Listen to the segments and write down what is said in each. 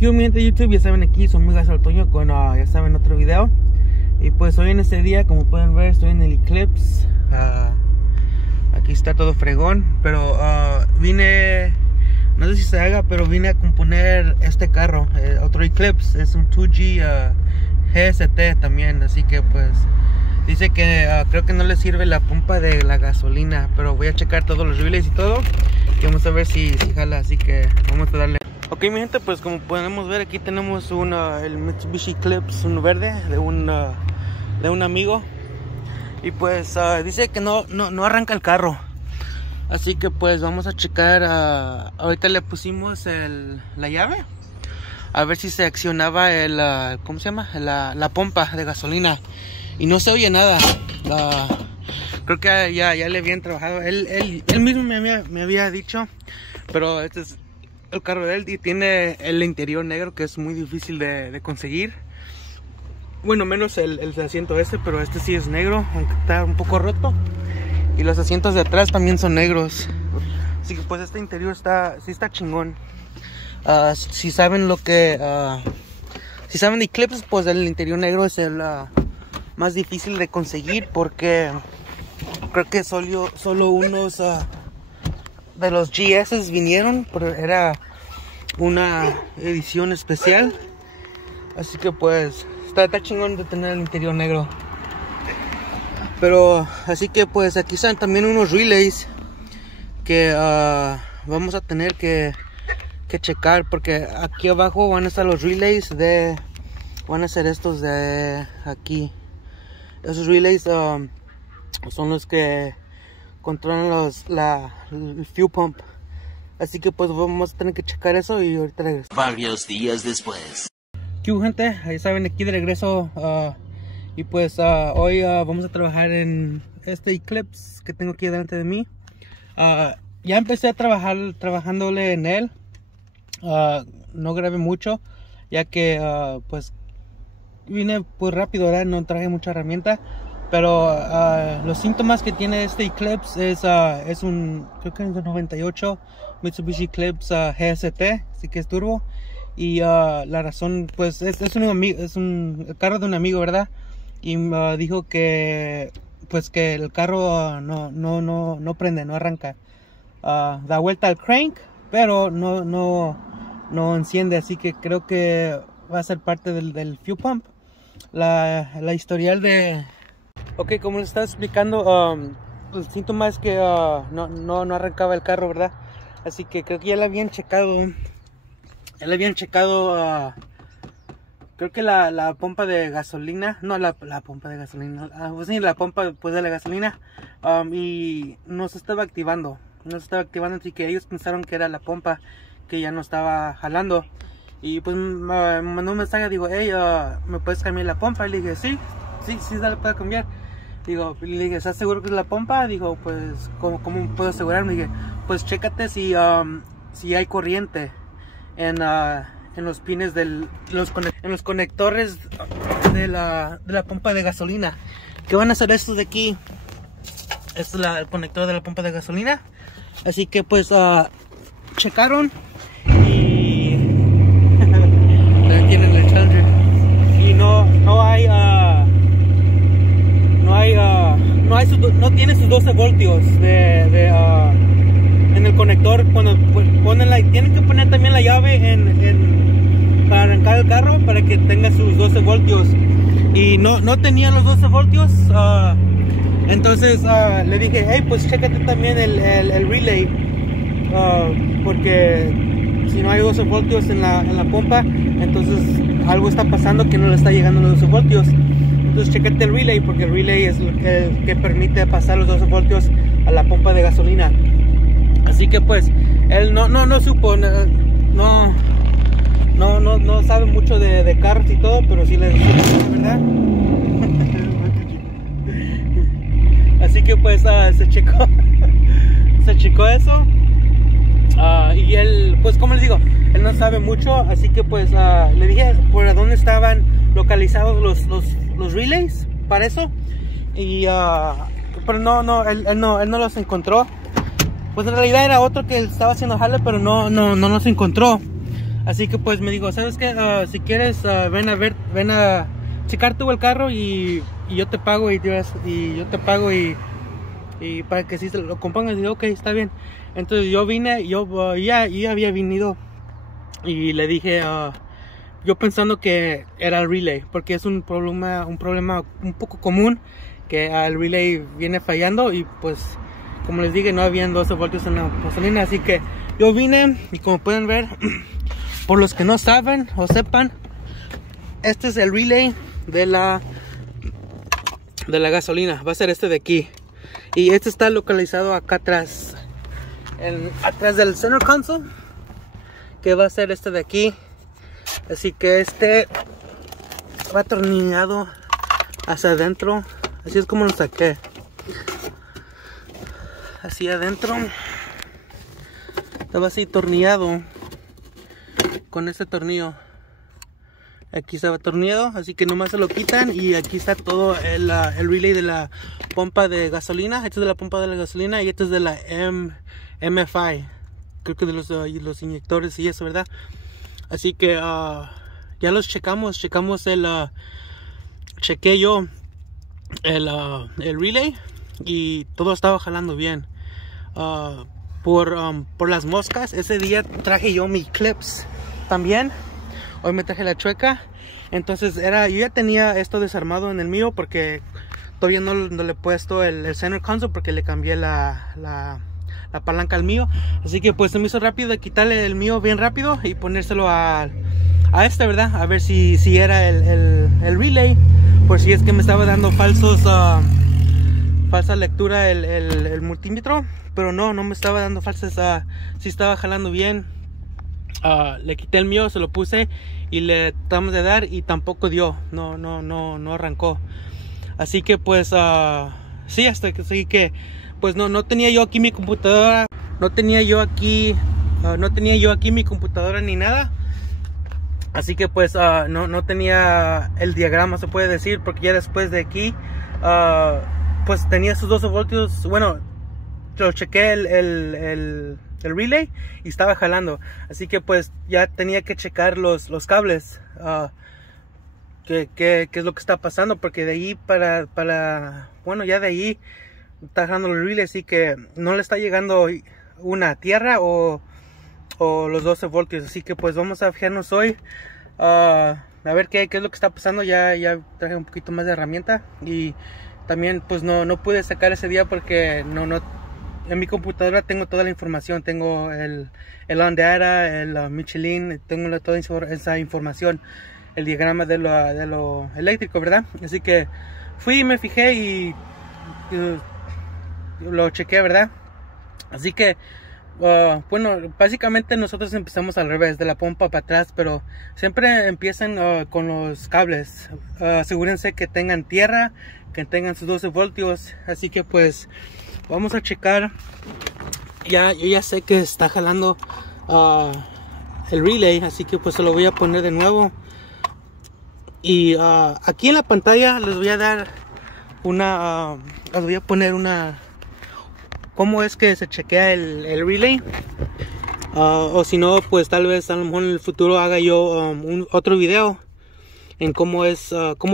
¿Qué mi gente de YouTube? Ya saben, aquí su amigo Gasoltoño con, ya saben, otro video. Y pues hoy en este día, como pueden ver, estoy en el Eclipse. Aquí está todo fregón. Pero vine, no sé si se haga, pero vine a componer este carro, otro Eclipse. Es un 2G GST también, así que pues dice que creo que no le sirve la pompa de la gasolina, pero voy a checar todos los relays y todo y vamos a ver si jala, así que vamos a darle. Ok mi gente, pues como podemos ver aquí tenemos el Mitsubishi Eclipse, un verde de un amigo, y pues dice que no arranca el carro, así que pues vamos a checar. Ahorita le pusimos la llave a ver si se accionaba ¿cómo se llama? La pompa de gasolina, y no se oye nada. Creo que ya le habían trabajado. Él mismo me había dicho, pero este es el carro de él y tiene el interior negro, que es muy difícil de conseguir. Bueno, menos el asiento pero este sí es negro, aunque está un poco roto. Y los asientos de atrás también son negros. Así que pues este interior sí está chingón. Si saben si saben de Eclipse, pues el interior negro es el más difícil de conseguir, porque creo que solo unos de los GS vinieron, pero era una edición especial. Así que pues está chingón de tener el interior negro. Pero así que pues aquí están también unos relays que vamos a tener que checar, porque aquí abajo van a estar los relays van a ser estos de aquí. Esos relays son los que controlan el fuel pump. Así que pues vamos a tener que checar eso y ahorita regreso. Varios días después. ¿Qué hubo, gente? Ahí saben, aquí de regreso. Y pues hoy vamos a trabajar en este Eclipse que tengo aquí delante de mí. Ya empecé a trabajándole en él. No grabé mucho, ya que pues vine pues rápido, ¿verdad? No traje mucha herramienta. Pero los síntomas que tiene este Eclipse es un, creo que es un 98 Mitsubishi Eclipse GST, así que es turbo. Y la razón, pues es un carro de un amigo, ¿verdad? Y dijo que pues que el carro no prende, no arranca. Da vuelta al crank, pero no enciende, así que creo que va a ser parte del fuel pump. La historial de... Ok, como les estaba explicando, el síntoma es que no arrancaba el carro, ¿verdad? Así que creo que ya le habían checado. Creo que la pompa de gasolina, no la pompa de gasolina, pues sí, la pompa pues de la gasolina, y no se estaba activando, así que ellos pensaron que era la pompa que ya no estaba jalando. Y pues me mandó un mensaje, digo, hey, ¿me puedes cambiar la pompa? Y le dije, sí, la puedo cambiar. Le dije, ¿estás seguro que es la pompa? Dijo, pues, ¿cómo puedo asegurarme? Le dije, pues chécate si hay corriente en los pines en los conectores de la pompa de gasolina. ¿Qué van a hacer estos de aquí? Este es el conector de la pompa de gasolina. Así que pues checaron y tienen el Challenger y no tiene sus 12 voltios en el conector. Cuando tienen que poner también la llave para arrancar el carro, para que tenga sus 12 voltios, y no tenía los 12 voltios. Entonces le dije, hey, pues chécate también el relay, porque si no hay 12 voltios en la pompa, entonces algo está pasando que no le está llegando los 12 voltios. Entonces chécate el relay, porque el relay es el que permite pasar los 12 voltios a la pompa de gasolina. Así que pues él no supo, no sabe mucho de carros y todo, pero sí le dice la verdad. Así que pues se checó eso. Y él, pues como les digo, él no sabe mucho, así que pues le dije por dónde estaban localizados los relays para eso. Y pero él no los encontró. Pues en realidad era otro que estaba haciendo jale, pero no los encontró. Así que pues me dijo, ¿sabes qué? Si quieres, ven a checar tú el carro y yo te pago y yo te pago y para que si se lo compongas. Y ok, está bien. Entonces yo vine, yo ya había venido y le dije, yo pensando que era el relay, porque es un problema un poco común, que el relay viene fallando y pues como les dije no habían 12 voltios en la gasolina. Así que yo vine y como pueden ver, por los que no saben o sepan, este es el relay de la gasolina. Va a ser este de aquí, y este está localizado acá atrás, atrás del center console, que va a ser este de aquí. Así que este va atornillado hacia adentro. Así es como lo saqué, así adentro. Estaba así tornillado con este tornillo. Aquí estaba atornillado, así que nomás se lo quitan y aquí está todo el relay de la pompa de gasolina. Este es de la pompa de la gasolina y este es de la MFI, creo que de los inyectores y eso, ¿verdad? Así que ya los checamos chequé yo el relay y todo estaba jalando bien. Por las moscas, ese día traje yo mi clips también. Hoy me traje la chueca. Entonces yo ya tenía esto desarmado en el mío, porque todavía no le he puesto el center console, porque le cambié la palanca al mío. Así que pues se me hizo rápido quitarle el mío bien rápido y ponérselo a este, ¿verdad? A ver si era el relay, por si es que me estaba dando falsa lectura el multímetro. Pero no me estaba dando falsas, sí estaba jalando bien. Le quité el mío, se lo puse y le tratamos de dar y tampoco dio, no arrancó. Así que pues sí, así que pues no tenía yo aquí mi computadora, no tenía yo aquí mi computadora ni nada. Así que pues no tenía el diagrama, se puede decir, porque ya después de aquí pues tenía sus 12 voltios. Bueno, lo chequé el relay y estaba jalando. Así que pues ya tenía que checar los cables, qué es lo que está pasando, porque de ahí bueno, ya de ahí está jalando el relay. Así que no le está llegando una tierra o los 12 voltios. Así que pues vamos a fijarnos hoy, a ver qué es lo que está pasando. Ya traje un poquito más de herramienta y también pues no pude sacar ese día porque en mi computadora tengo toda la información. Tengo el on data, el Michelin, tengo toda esa información, el diagrama de lo eléctrico, ¿verdad? Así que fui y me fijé y lo chequé, ¿verdad? Así que bueno, básicamente nosotros empezamos al revés, de la pompa para atrás, pero siempre empiezan con los cables. Asegúrense que tengan tierra, que tengan sus 12 voltios. Así que pues vamos a checar. Yo ya sé que está jalando el relay, así que pues se lo voy a poner de nuevo. Y aquí en la pantalla les voy a dar les voy a poner cómo es que se chequea el relay. O si no, pues tal vez a lo mejor en el futuro haga yo otro video en cómo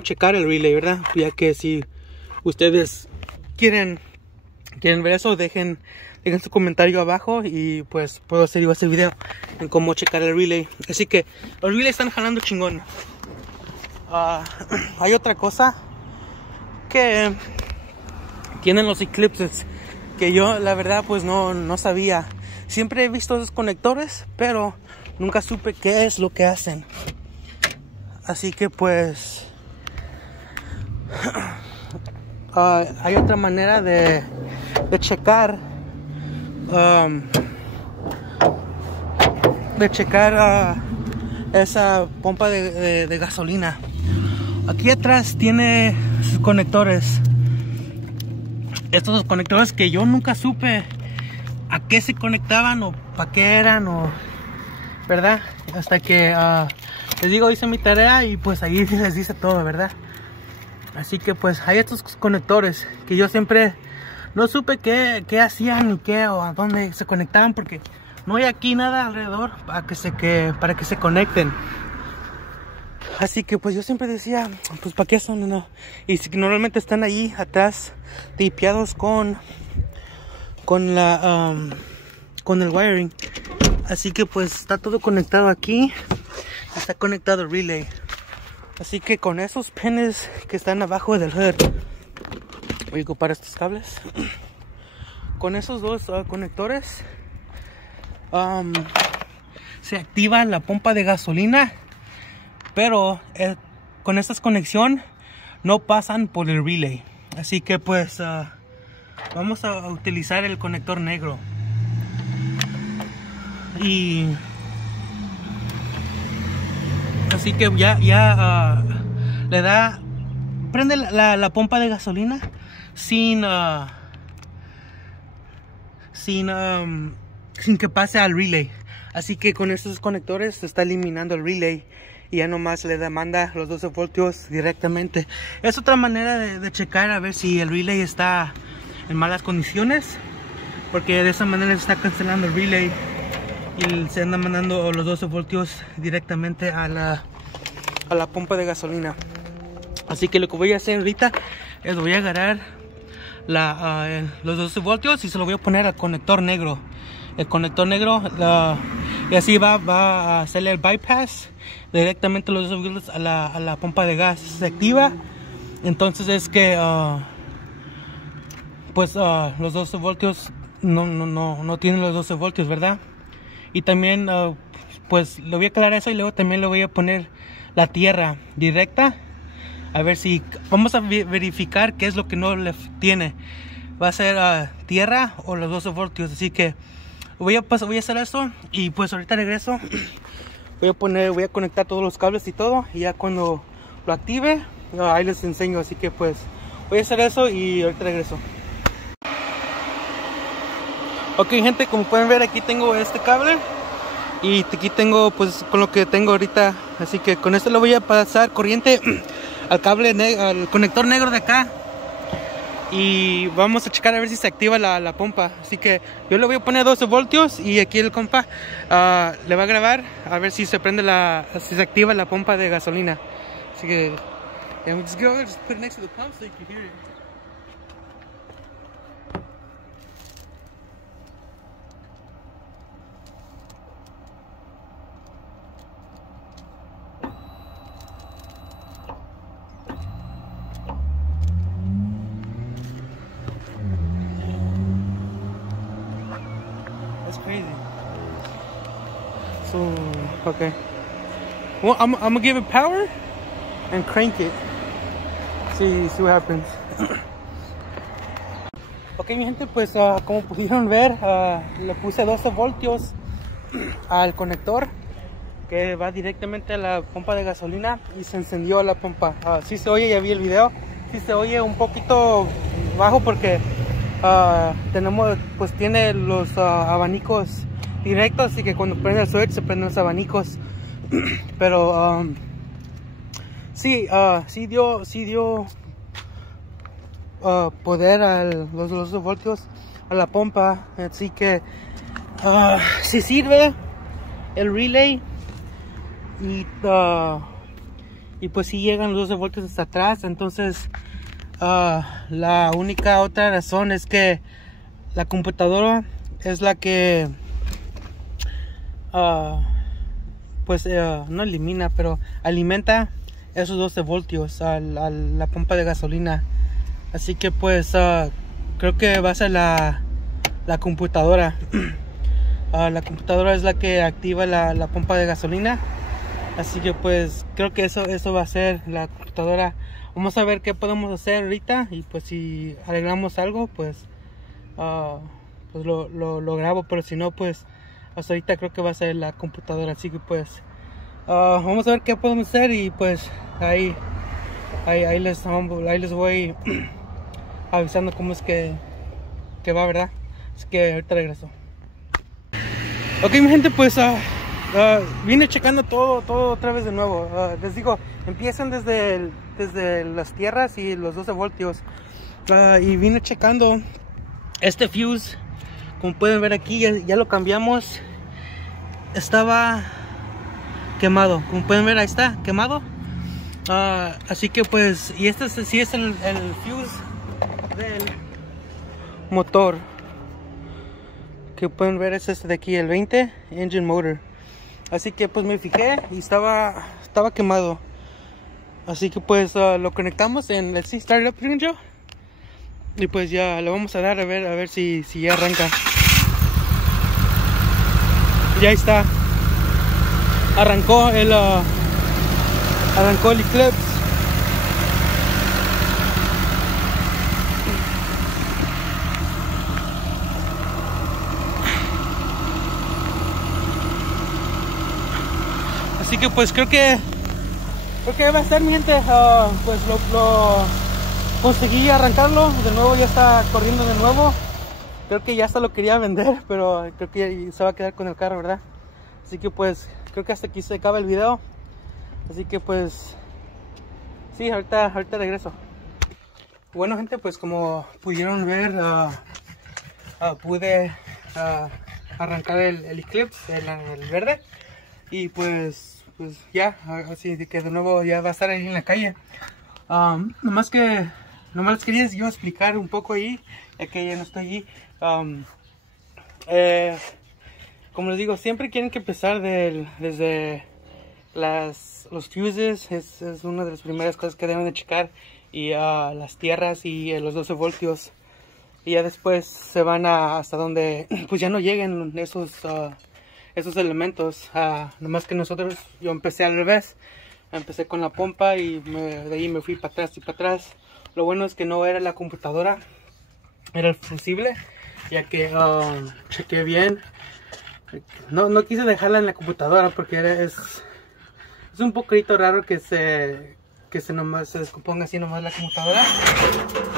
checar el relay, ¿verdad? Ya que si ustedes quieren ver eso, dejen su comentario abajo y pues puedo hacer yo ese video en cómo checar el relay. Así que los relays están jalando chingón. Hay otra cosa que tienen los eclipses, que yo la verdad pues no sabía. Siempre he visto esos conectores, pero nunca supe qué es lo que hacen. Así que pues hay otra manera de checar esa pompa de gasolina. Aquí atrás tiene sus conectores. Estos conectores que yo nunca supe a qué se conectaban o para qué eran, ¿verdad? Hasta que les digo, hice mi tarea y pues ahí les dice todo, ¿verdad? Así que pues hay estos conectores que yo siempre no supe qué hacían ni qué o a dónde se conectaban, porque no hay aquí nada alrededor para que se conecten. Así que pues yo siempre decía, pues ¿para qué son? No. Y si normalmente están ahí atrás tipeados con el wiring. Así que pues está todo conectado aquí. Está conectado el relay. Así que con esos pines que están abajo del hood, voy a ocupar estos cables. Con esos dos conectores se activa la pompa de gasolina, pero con esta conexión no pasan por el relay. Así que pues vamos a utilizar el conector negro. Y así que ya le da, prende la pompa de gasolina sin que pase al relay. Así que con estos conectores se está eliminando el relay y ya nomás le manda los 12 voltios directamente. Es otra manera de checar a ver si el relay está en malas condiciones, porque de esa manera se está cancelando el relay y se anda mandando los 12 voltios directamente a la pompa de gasolina. Así que lo que voy a hacer ahorita es voy a agarrar los 12 voltios y se lo voy a poner al conector negro. El conector negro y así va a hacerle el bypass directamente los 12 voltios a la pompa de gas. Se activa, entonces es que los 12 voltios no tienen los 12 voltios, ¿verdad? Y también pues le voy a aclarar eso y luego también le voy a poner la tierra directa. A ver si vamos a verificar qué es lo que no le tiene. Va a ser tierra o los 12 voltios. Así que voy a hacer eso y pues ahorita regreso. Voy a conectar todos los cables y todo, y ya cuando lo active ahí les enseño. Así que pues voy a hacer eso y ahorita regreso. Ok, gente, como pueden ver, aquí tengo este cable y aquí tengo pues con lo que tengo ahorita. Así que con esto le voy a pasar corriente al al conector negro de acá y vamos a checar a ver si se activa la pompa. Así que yo le voy a poner 12 voltios y aquí el compa le va a grabar a ver si se prende si se activa la pompa de gasolina. Así que just put it next to the pump so you can hear it. Crazy. So, okay. Well, I'm gonna give it power and crank it. See what happens. Ok, mi gente, pues como pudieron ver, le puse 12 voltios al conector que va directamente a la pompa de gasolina y se encendió la pompa. Sí se oye, ya vi el video. Sí se oye un poquito bajo porque tiene los abanicos directos, así que cuando prende el switch se prenden los abanicos. Pero sí dio poder a los 12 voltios a la pompa, así que sí sirve el relay y pues sí llegan los 12 voltios hasta atrás. Entonces la única otra razón es que la computadora es la que no elimina, pero alimenta esos 12 voltios a la pompa de gasolina. Así que pues creo que va a ser la computadora. La computadora es la que activa la pompa de gasolina. Así que pues creo que eso va a ser la computadora. Vamos a ver qué podemos hacer ahorita, y pues si arreglamos algo pues lo grabo, pero si no pues hasta ahorita creo que va a ser la computadora. Así que pues vamos a ver qué podemos hacer y pues ahí les voy avisando cómo es que va, ¿verdad? Así que ahorita regreso. Ok, mi gente, pues vine checando todo otra vez de nuevo. Les digo, empiezan desde las tierras y los 12 voltios. Y vine checando este fuse. Como pueden ver aquí, ya lo cambiamos. estaba quemado. Como pueden ver, ahí está, quemado. Así que pues, y este sí es el fuse del motor. Que pueden ver es este de aquí, el 20 engine motor. Así que pues me fijé y estaba quemado. Así que pues lo conectamos en el Start Up Joe. Y pues ya lo vamos a dar a ver si ya arranca. Ya está. Arrancó el Eclipse. Así que pues creo que va a estar, mi gente. Pues lo conseguí arrancarlo. De nuevo ya está corriendo de nuevo. Creo que ya hasta lo quería vender, pero creo que se va a quedar con el carro, ¿verdad? Así que pues creo que hasta aquí se acaba el video. Así que pues sí, ahorita regreso. Bueno, gente, pues como pudieron ver, pude arrancar el Eclipse, el verde. Y pues ya, así que de nuevo ya va a estar ahí en la calle. Nomás les quería yo explicar un poco ahí, ya que ya no estoy allí. Como les digo, siempre quieren que empezar desde los fuses. Es una de las primeras cosas que deben de checar. Y las tierras y los 12 voltios. Y ya después se van hasta donde pues ya no lleguen esos elementos. Nomás que yo empecé al revés. Empecé con la pompa y de ahí me fui para atrás y para atrás. Lo bueno es que no era la computadora, era el fusible, ya que chequeé bien. No quise dejarla en la computadora porque es un poquito raro que se descomponga así nomás la computadora.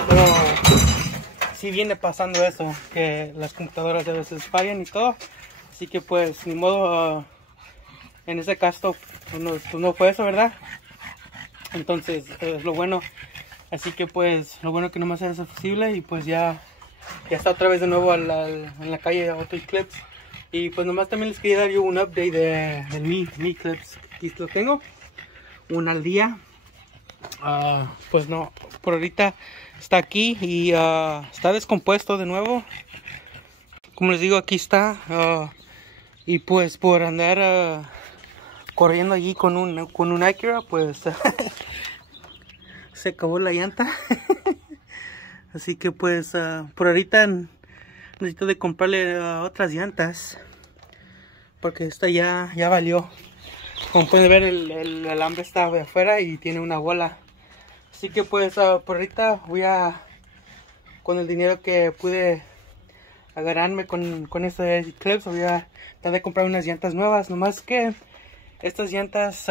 Pero sí viene pasando eso, que las computadoras a veces fallan y todo. Así que pues ni modo, en ese caso pues no fue eso, ¿verdad? Entonces es lo bueno. Así que pues lo bueno que nomás era eso fusible. Y pues ya está otra vez de nuevo en la calle otro Eclipse. Y pues nomás también les quería dar yo un update de mi Eclipse. Aquí lo tengo, un al día. Pues no, por ahorita está aquí y está descompuesto de nuevo. Como les digo, aquí está. Y pues por andar corriendo allí con un Acura, pues se acabó la llanta. Así que pues por ahorita necesito de comprarle otras llantas, porque esta ya valió. Como pueden ver, el alambre está de afuera y tiene una bola. Así que pues por ahorita con el dinero que pude agarrarme con este Eclipse, voy a tratar de comprar unas llantas nuevas. Nomás que estas llantas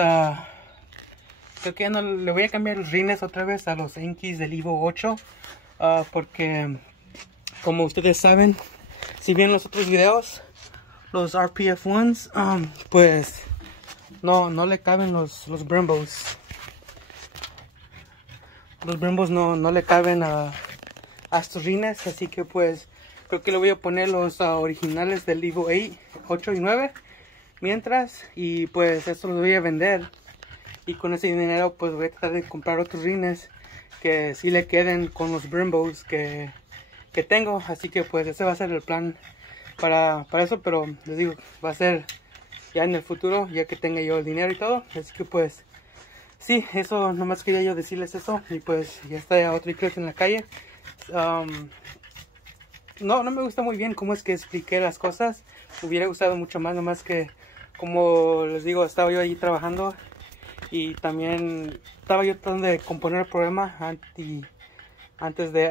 creo que ya no le voy a cambiar los rines otra vez a los Enkis del Evo 8, porque como ustedes saben, si ven los otros videos, los RPF1s, pues no le caben los Brembos. Los Brembos no le caben a estos rines, así que pues creo que le voy a poner los originales del Evo 8 y 9 mientras, y pues esto los voy a vender. Y con ese dinero pues voy a tratar de comprar otros rines que sí le queden con los Brembos que tengo. Así que pues ese va a ser el plan para eso, pero les digo, va a ser ya en el futuro, ya que tenga yo el dinero y todo. Así que pues sí, eso nomás quería yo decirles eso. Y pues ya está otro Eclipse en la calle. No me gusta muy bien cómo es que expliqué las cosas. Me hubiera gustado mucho más, nomás que como les digo, estaba yo allí trabajando y también estaba yo tratando de componer el programa antes de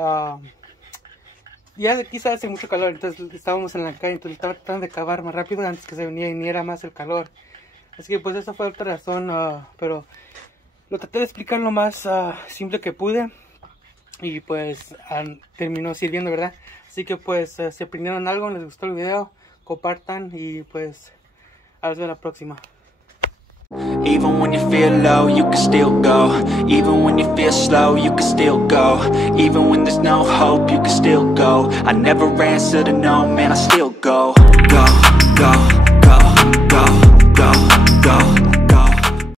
ya quizás hace mucho calor, entonces estábamos en la calle, entonces estaba tratando de acabar más rápido antes que se viniera más el calor. Así que pues esa fue otra razón, pero lo traté de explicar lo más simple que pude y pues terminó sirviendo, ¿verdad? Así que pues si aprendieron algo, les gustó el video, compartan y pues a ver la próxima. Even when you feel low, you can still go. Even when you feel slow, you can still go. Even when there's no hope, you can still go. I never answer to no, man, I still go. Go, go, go. go.